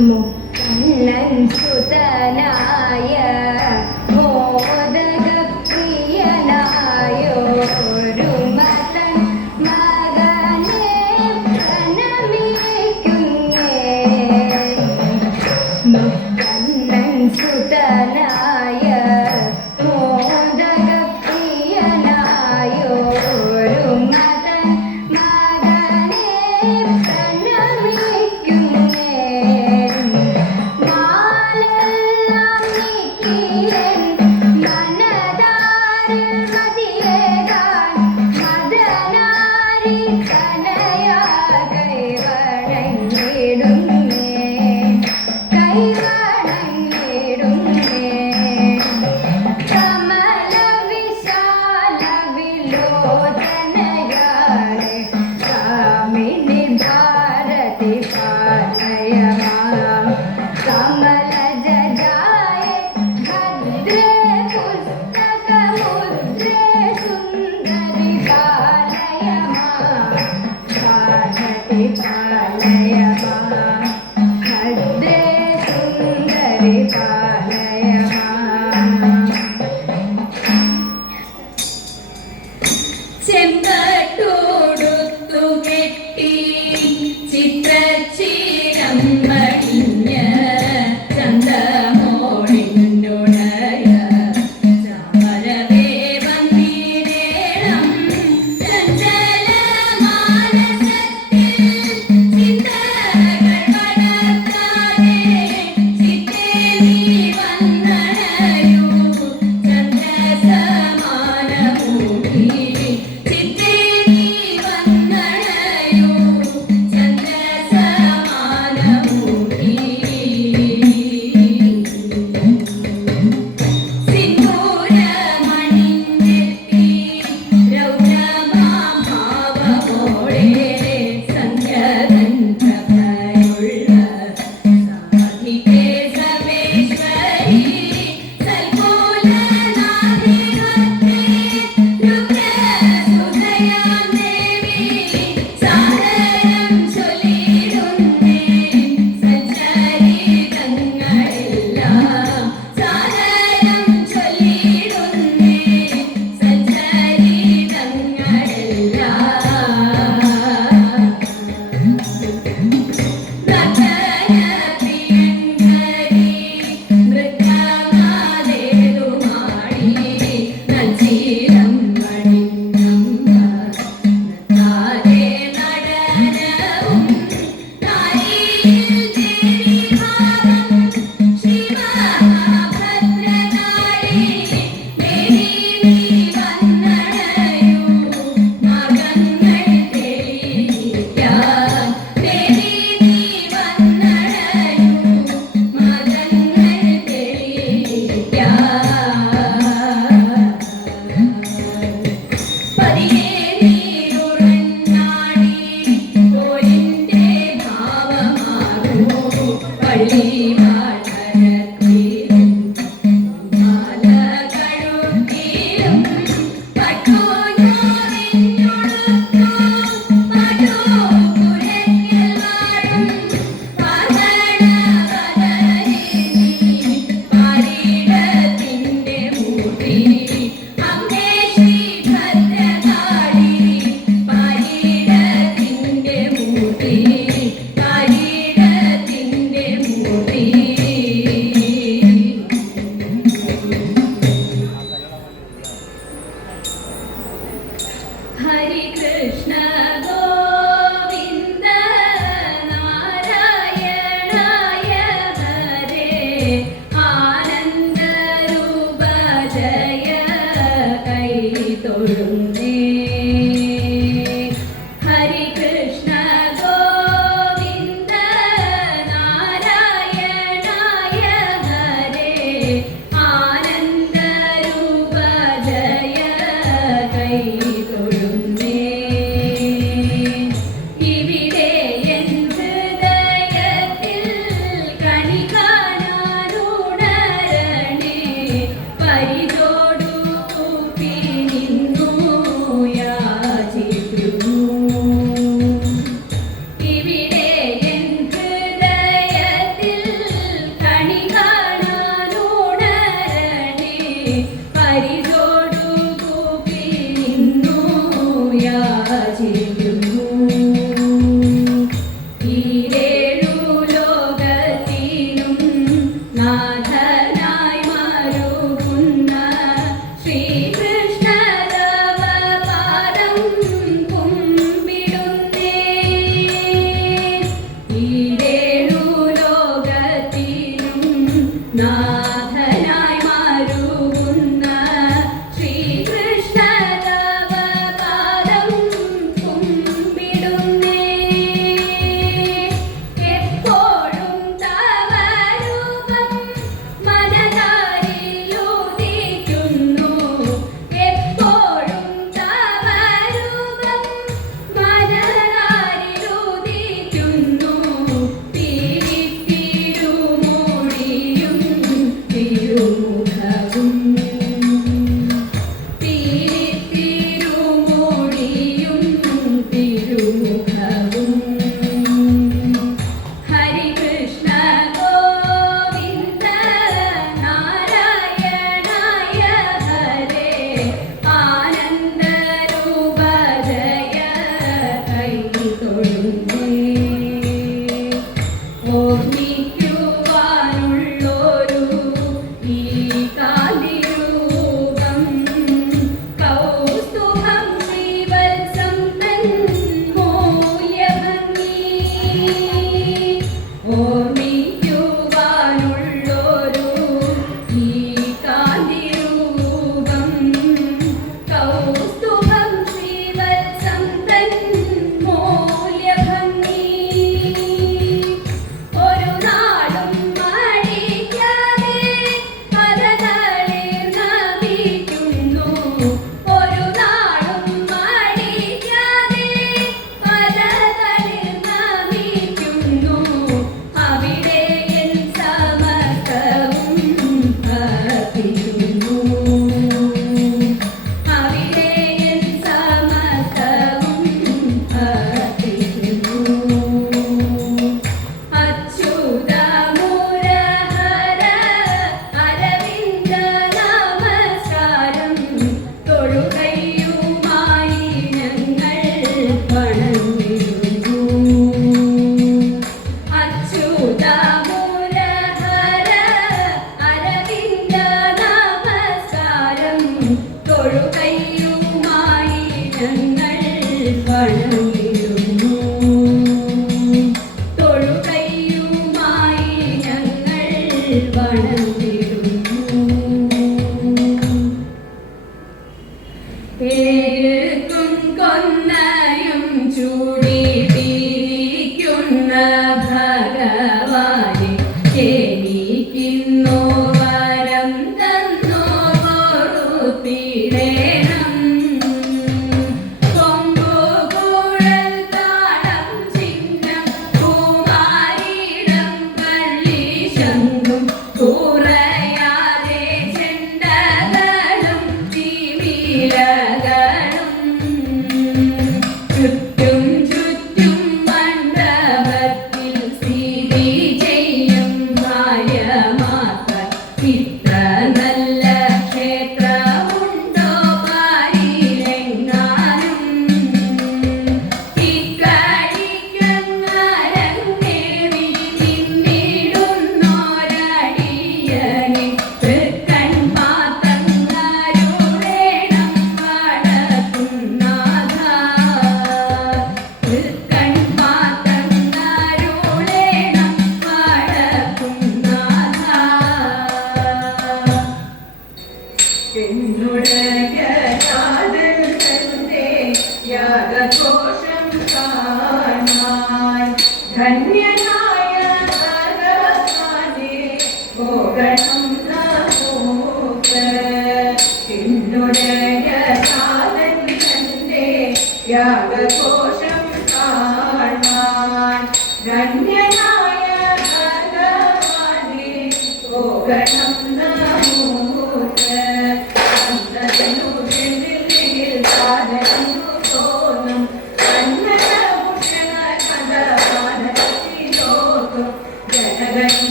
como Peace.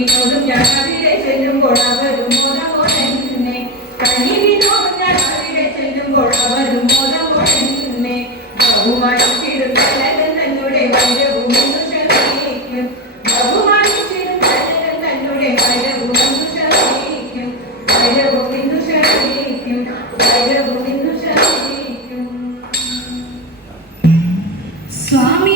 കനിവിനോടും ഞാനവിടെ ചെല്ലുമ്പോൾ അവരും മോദമോടെ നിന്നെ കനിവിനോടും ഞാനവിടെ ചെല്ലുമ്പോൾ അവരും മോദമോടെ നിന്നെ ബഹുമാനിച്ചിടും തലകൻ തന്നെ വരവും ശ്രമിക്കും ബഹുമാനിച്ചിടും തലകൻ തന്നെ വരവും ശ്രമിക്കും വരവും ഇന്നു ശ്രമിക്കും സ്വാമി